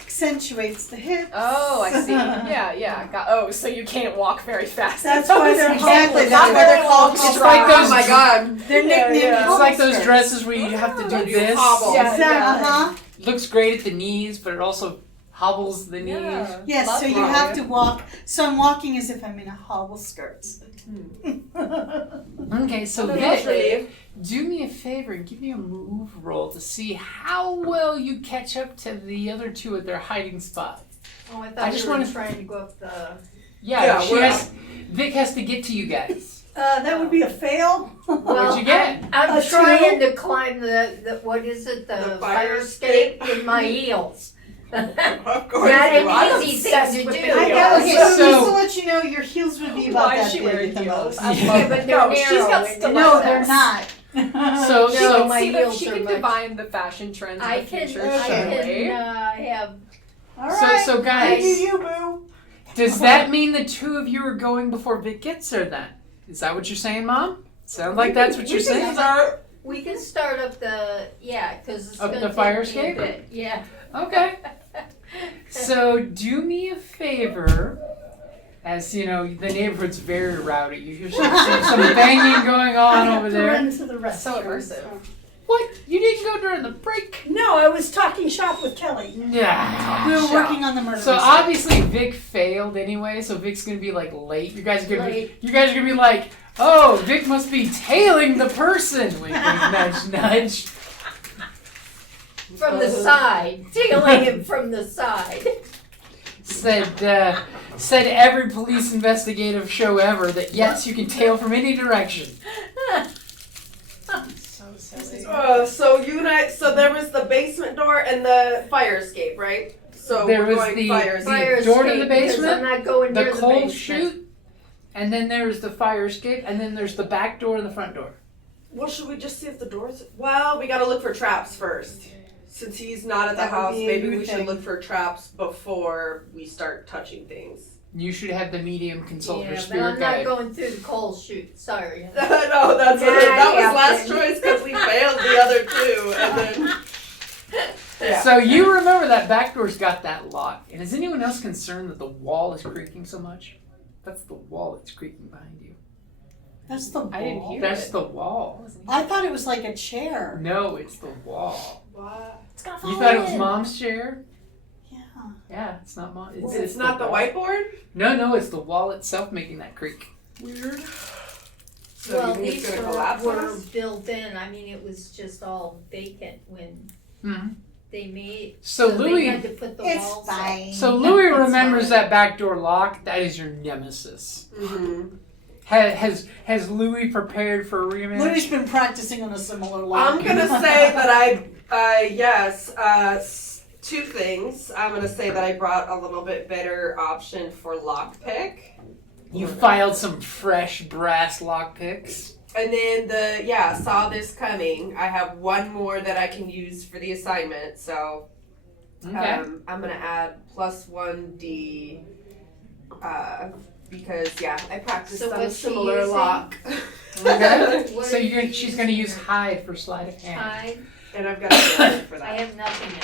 Accentuates the hips. Oh, I see. Yeah. So you can't walk very fast. That's why they're Exactly, hobble that's why they're called It's like those. Oh my god. They're nicknamed yeah. It's like those skirts. dresses where you have to do this. hobble. Yeah, Exactly. Uh-huh. Looks great at the knees, but it also hobbles the knees. Yeah. Yes, so you have to walk. So I'm walking as if I'm in a hobble skirts. Okay, so Vic, do me a favor and give me a move roll to see how well you catch up to the other two at their hiding spot. Oh, I I thought just you were wanna- trying to go up the... Yeah, Yeah, Vic has to get to you guys. That would be a fail. What'd you get? I'm A trying two? to climb the what is it, the The fire fire escape in my heels. Of Not course you are. an easy thing to with do. the I heels. know. Okay, So just so- to let you know, your heels would be about Why that is she big wearing at the heels? most. I Yeah. love but they're No, she's narrow got in stilettos. No, they're not. So No, so my See that heels she are can much- divine the fashion trends I of the can future. have All right. so guys, you boo. does that mean the two of you are going before Vic gets there then? Is that what you're saying, Mom? Sounds like that's what you're saying. we can start up the because it's Up gonna the fire take me a escape? bit. Yeah. Okay. So do me a favor, as you know, the neighborhood's very rowdy. You hear some banging going on over To there. run to the restroom. So immersive. What? You didn't go during the break? No, I was talking shop with Kelly. Yeah. We were working on the murder. So mystery. obviously Vic failed anyway, so Vic's gonna be like late. You guys are gonna Late. be like, oh, Vic must be tailing the person. Wink, wink, nudge, nudge. From the side, tailing him from the side. Said every police investigative show ever that yes, you can tail from any direction. So silly. So there was the basement door and the fire escape, right? So There we're was going the- fire the escape. Fire door to escape, the because basement, I'm not going The near the coal basement. chute, and then there's the fire escape, and then there's the back door and the front door. Well, should we just see if the doors? Well, we gotta look for traps first. Since he's not at the That would house, be a maybe good we should thing. look for traps before we start touching things. You should have the medium consult your Yeah, but spirit I'm guide. not going through the coal chute. Sorry. No, that was Yeah, last yeah. choice because we failed the other two, and then. Yeah. So you remember that back door's got that lock. And is anyone else concerned that the wall is creaking so much? That's the wall that's creaking behind you. That's the wall. I didn't hear That's it. the wall. I thought it was like a chair. No, it's the wall. What? It's gonna You fall thought it was in. Mom's chair? Yeah. Yeah, it's not Mom. It's not the wall. whiteboard? No, it's the wall itself making that creak. Weird. So Well, you think these it's gonna collapse on were us? built in. I mean, it was just all vacant when Hmm. they made. So they Louis, had to put the It's walls up. fine. so Louis That's remembers fine. that back door lock. That is your nemesis. Mm-hmm. Has Louis prepared for a rematch? Louis been practicing on a similar lock. I'm gonna say that two things. I'm gonna say that I brought a little bit better option for lockpick. You filed some fresh brass lockpicks. And then saw this coming. I have one more that I can use for the assignment, so Okay. I'm gonna add +1d because I practiced So on a what's she similar using? lock. Okay. What So are you're you she's gonna use using? hide for sleight of hand. Hide. And I've got a gilded for I that. have nothing in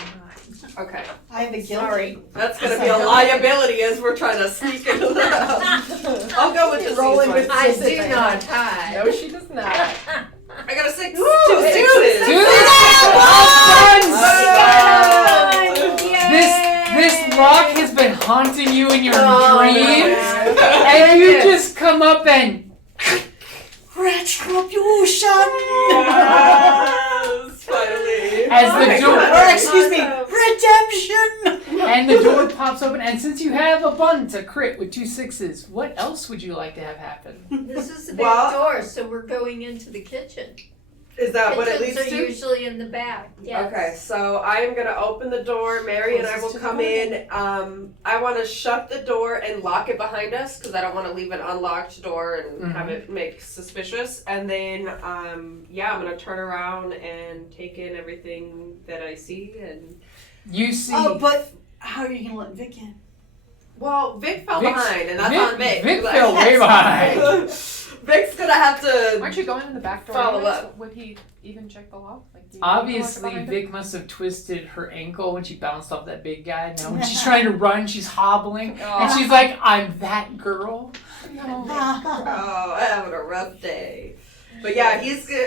hide. Okay. I have a guild. Sorry. That's gonna be a liability as we're trying to sneak into the house. I'll go with the Rolling rolling with with I do not hide. No, she does not. I got a 6. Ooh, 2 sixes. This lock has been haunting you in your Oh, dreams, man. and you just come up and Retribution! Yes, finally. as the door Or excuse me, redemption! and the door pops open. And since you have a button to crit with 2 6s, what else would you like to have happen? This is the big Well- door, so we're going into the kitchen. Is that what it Kitchens leads are to? usually in the back. Yes. Okay, so I am gonna open the door. Mary and I will Closest to the come door. in. I want to shut the door and lock it behind us because I don't want to leave an unlocked door and have it make suspicious. And then, I'm gonna turn around and take in everything that I see. And You see, Oh, but how are you gonna let Vic in? well, Vic fell Vic's- behind, and that's on Vic. Vic Like- fell way behind. Vic's gonna have to. Aren't you going in the back door? Follow anyways? up. Would he even check the lock? Like, do you Obviously, lock it behind him? Vic must have twisted her ankle when she bounced off that big guy. Now, when she's trying to run, she's hobbling, and she's like, "I'm that girl." No. Oh, I'm having a rough day. But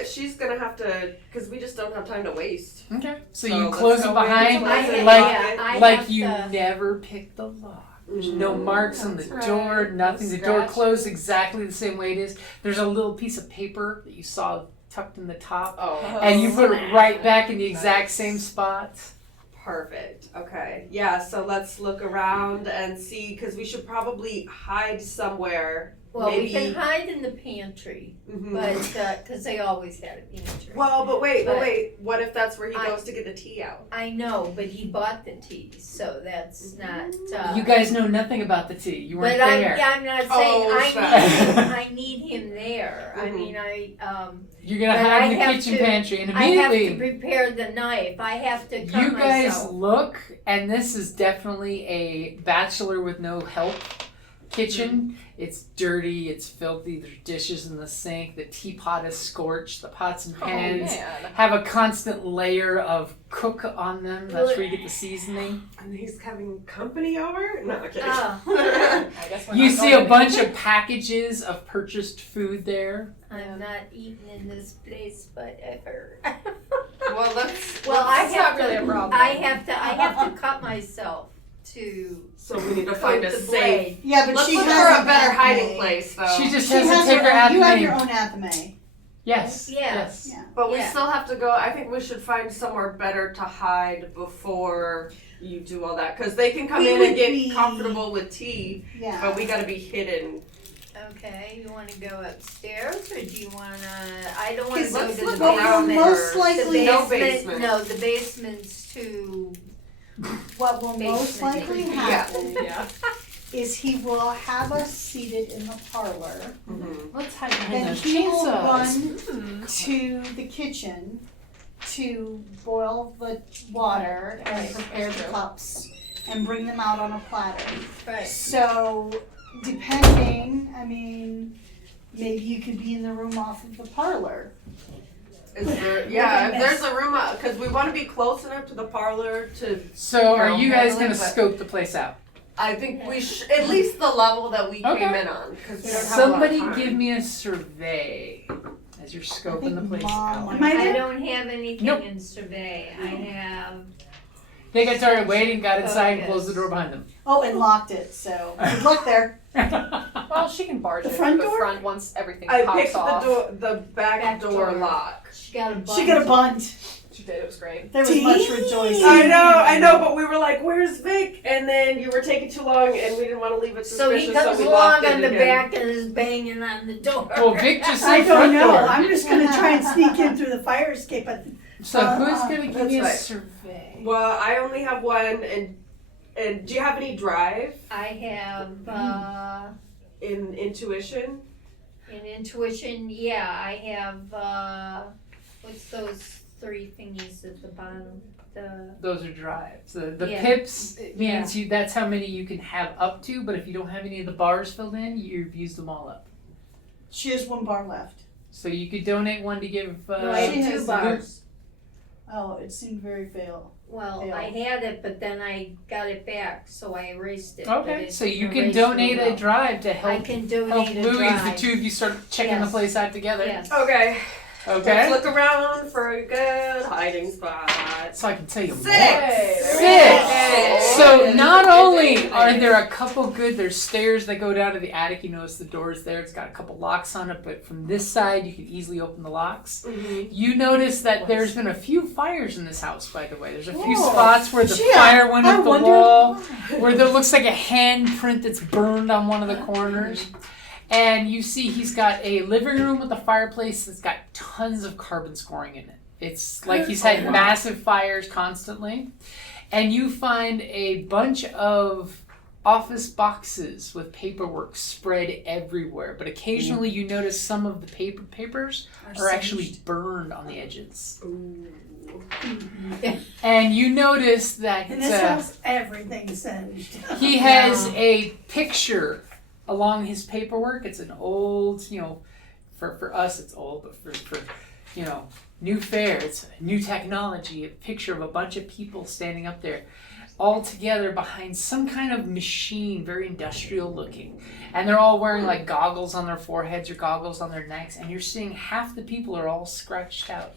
she's gonna have to, because we just don't have time to waste. Okay. So So you let's close go it behind, in. I like have you to- never picked the lock. There's no Mm. marks on the That's door, right. nothing. No The door scratch. closed exactly the same way it is. There's a little piece of paper that you saw tucked in the top, Oh, and you put it right back in the exact Nice. same spot. perfect. Okay. Yeah, so let's look around and see, because we should probably hide somewhere. Well, Maybe. we can hide in the pantry, Mhm. but because they always had a pantry. Well, but wait. But- What if that's where he I- goes to get the tea out? I know, but he bought the tea, so that's not. You guys know nothing about the tea. You weren't But there. I'm not saying Oh, I need him there. I Mhm. mean, You're gonna But hide I in the have kitchen to- pantry, and I have to immediately prepare the knife. I have to cut you guys myself. look, and this is definitely a bachelor with no help kitchen. It's dirty, it's filthy, there's dishes in the sink, the teapot is scorched, the pots and Oh, pans man. have a constant layer of cook on them. That's where you get the seasoning. And he's having company over? No, okay. Oh. I guess we're You not see going a to bunch the of packages of purchased food there. I'm not eating in this place, but ever. Well, let's. Well, I It's have not really to. a problem. I have to cut myself to So we need to find a coat the safe. blade. Yeah, but Let's she look has for a an better athame. hiding place, though. She just She has to has take her her own, you have athame. your own athame. Yes. Yes. Yeah. But we Yeah. still have to go. I think we should find somewhere better to hide before you do all that, because they can come We in would and get be- comfortable with tea, Yeah. but we gotta be hidden. Okay, you want to go upstairs, or do you want to? I don't want to Because go let's to look the around basement. most The likely, No basement. basement. No, the basement's too. what will most Basement. likely Yeah. happen Yeah. is he will have us seated in the parlor. Mm-hmm. Let's hide behind Then those he will chainsaws. run to the kitchen to boil the water and Right, prepare that's the true. cups and bring them out on a platter. Right. So, depending, I mean, maybe you could be in the room off of the parlor. Is there? Yeah, if there's a room, because we want to be close enough to the parlor to. So, are No, you guys handling, gonna but- scope the place out? I think we should at least the level that we Okay. came in on, because we don't have Somebody a lot of time. give me a survey as you're scoping the place Mom out. might- Am I I there? don't have anything Nope. in survey. I have. They got started waiting, got inside, and Focus. closed the door behind them. Oh, and locked it, so good luck there. Well, she can barge The in front through door? the front once everything I pops picked off. the back Back door door. lock. She got a bunch. She got a bunt. She did. It was great. There was much rejoicing. I know, but we were like, "Where's Vic?" And then you were taking too long, and we didn't want to leave it So suspicious. he comes we along locked it on the again. back and is banging on the door. Well, Vic just I said front don't know. door. I'm just gonna try and sneak in through the fire escape. So who's gonna give me a That's survey? Well, I only have one, and do you have any drive I have in intuition? in intuition. Yeah, I have. What's those three thingies at the bottom. Those are drives. The Yeah. pips means that's how many you can have up to, but if you don't have any of the bars filled in, you've used them all up. She has 1 bar left. So you could donate one to give. No, I She have 2 has bars. Oh, it seemed very fail. Well, Yeah. I had it, but then I got it back, so I erased it. Okay, but it's so you can erased donate real a well. drive to I help can help donate a Louie as the drive. two of you start checking the Yes. place out together. Yes. Okay. Okay. Let's look around for a good hiding spot. So I can tell you more. 6. Six. So not only are there a couple there's stairs that go down to the attic. You notice the door's there. It's got a couple locks on it, but from this side you can easily open the locks. Mm-hmm. You notice that there's been a few fires in this house, by the way. There's a few Whoa. spots where the Gee, fire went I up the wondered wall, why. where there looks like a handprint that's burned on one of the corners. And you see he's got a living room with a fireplace that's got tons of carbon scoring in it. It's like he's had massive fires constantly. And you find a bunch of office boxes with paperwork spread everywhere. But occasionally you notice some of the papers are actually burned on the edges. And you notice that In this house, everything's singed. he has a picture along his paperwork. It's an old, for us it's old, but for Newfaire, it's new technology, a picture of a bunch of people standing up there all together behind some kind of machine, very industrial looking. And they're all wearing like goggles on their foreheads or goggles on their necks, and you're seeing half the people are all scratched out.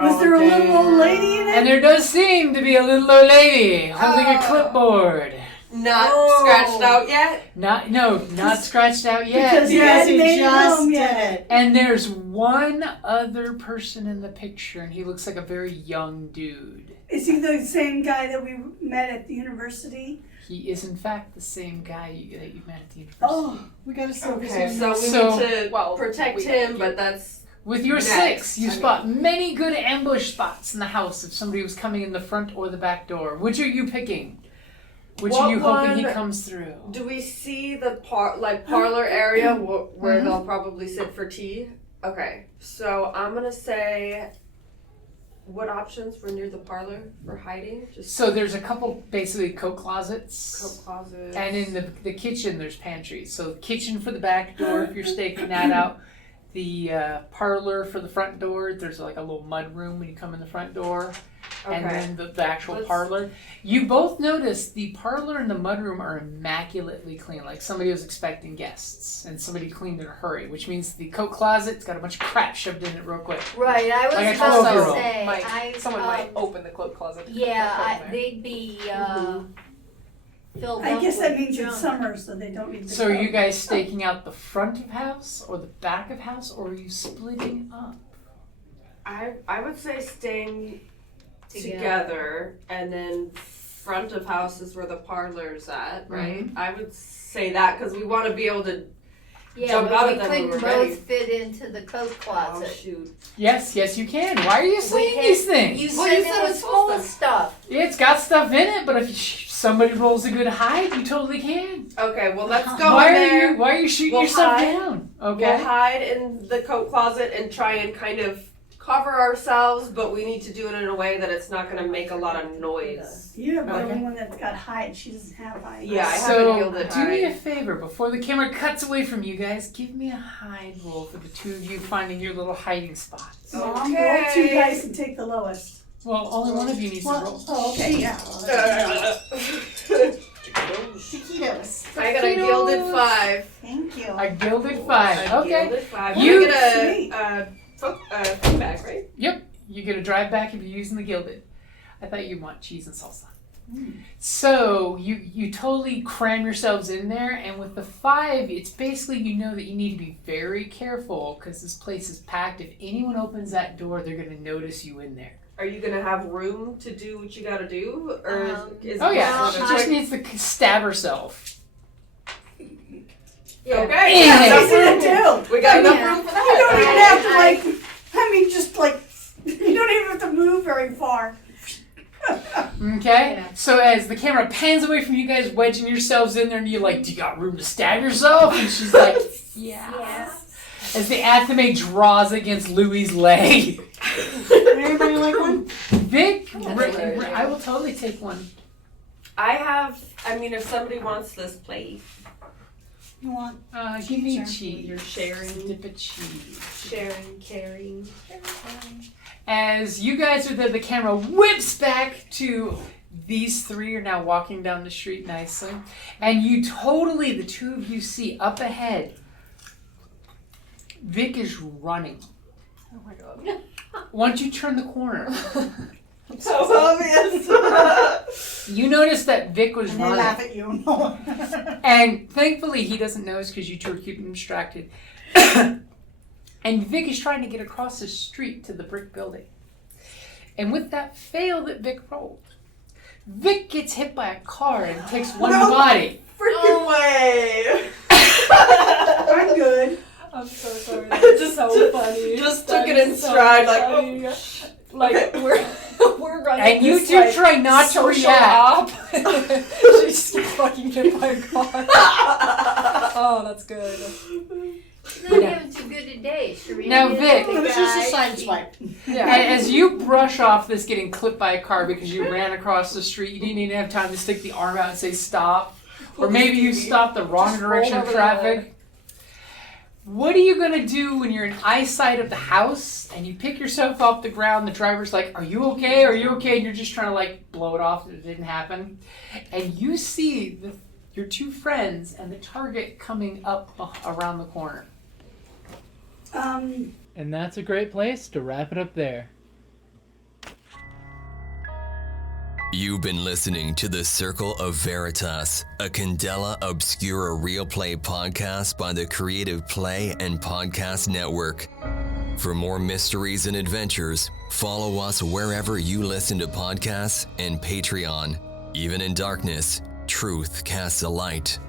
Was there a little old lady in it? And there does seem to be a little old lady holding a clipboard. Not scratched out yet? Not scratched out yet. Because he hadn't made it just home did yet. it. And there's one other person in the picture, and he looks like a very young dude. Is he the same guy that we met at the university? He is, in fact, the same guy that you met at the university. Oh, we gotta see Okay, this. so we So- need to protect him, but that's... With your Next, 6, you I spot many good ambush spots in the house if somebody was coming in the front or the back door. Which are you picking? Which are you hoping he comes through? Do we see the parlor area where they'll probably sit for tea? Okay, so I'm gonna say, what options were near the parlor for hiding? Just So there's a couple basically coat closets. coat closets. And in the kitchen, there's pantries. So kitchen for the back door, if you're staking that out. The parlor for the front door, there's like a little mud room when you come in the front door. And then the actual parlor. You both notice the parlor and the mud room are immaculately clean. Like somebody was expecting guests and somebody cleaned in a hurry, which means the coat closet's got a bunch of crap shoved in it real quick. Right, I was Like a about cloak to roll. say, Someone might open the cloak closet. they'd be filled up I guess with that means junk. it's summer, so they don't need the So are you coat. guys staking out the front of house or the back of house, or are you splitting up? I would say staying together, and then front of house is where the parlor's at, right? I would say that because we want to be able to jump out but at them we when couldn't we're ready. both fit into the coat closet. Oh shoot! Yes, you can. Why are you saying these things? You Well, said you it said was it's full of supposed stuff. It's got stuff in it, but if somebody rolls a good hide, you totally can. Okay, well let's go Why in are there. you Why are you shooting We'll yourself hide. down? Okay. We'll hide in the coat closet and try and kind of cover ourselves, but we need to do it in a way that it's not going to make a lot of noise. You have the Okay. only one that's got hide. She doesn't have hide. Yeah, I have a So gilded do me a hide. favor before the camera cuts away from you guys. Give me a hide roll for the two of you finding your little hiding spots. Mom, roll 2 dice and take the lowest. Well, only one of you needs to roll. Oh, okay, yeah. Chiquitos. I got a gilded 5. Thank you. A gilded 5. A Okay. gilded 5. You- You get Sweet. a feedback, right? Yep. You get a drive back if you're using the gilded. I thought you'd want cheese and salsa. So you totally cram yourselves in there, and with the 5, it's basically you know that you need to be very careful because this place is packed. If anyone opens that door, they're going to notice you in there. Are you gonna have room to do what you gotta do, or is Oh it yeah, just she sort of just needs to stab herself. okay? Yeah. That's easy to do. We got enough Yeah. room for You don't even that. have to you don't even have to move very far. Okay? Yeah. So as the camera pans away from you guys wedging yourselves in there and you're like, do you got room to stab yourself? And she's like, yeah. Yes. As the Athame draws against Louie's leg. I like one? Vic, hilarious. I will totally take one. I mean, if somebody wants this plate, You want? Give me Sure. cheese. You're sharing. Just a dip of cheese. sharing, caring. As you guys are there, the camera whips back to these three are now walking down the street nicely. And you totally, the two of you see up ahead, Vic is running. Oh my god. Once you turn the corner, So obvious. you notice that Vic was And they laugh running. at you. No. And thankfully he doesn't notice because you two are keeping him distracted. And Vic is trying to get across the street to the brick building. And with that fail that Vic rolled, Vic gets hit by a car and takes one body. Freaking way. I'm good. I'm so sorry. Just so funny. Just took it in stride, like, oh. Like we're running. And you this, two like, try not to social react. op. She just gets fucking hit by a car. Oh, that's good. She's not having too good a day. She Now, Vic. It was just a side swipe. Yeah. As you brush off this getting clipped by a car because you ran across the street, you didn't even have time to stick the arm out and say stop. Or maybe you stopped the wrong Just direction rolled of over the traffic. What are you going to do when you're in eyesight of the house and you pick yourself off the ground? The driver's like, are you okay? Are you okay? And you're just trying to like blow it off that it didn't happen. And you see your two friends and the target coming up around the corner. And that's a great place to wrap it up there. You've been listening to the Circle of Veritas, a Candela Obscura Realplay podcast by the Creative Play and Podcast Network. For more mysteries and adventures, follow us wherever you listen to podcasts and Patreon. Even in darkness, truth casts a light.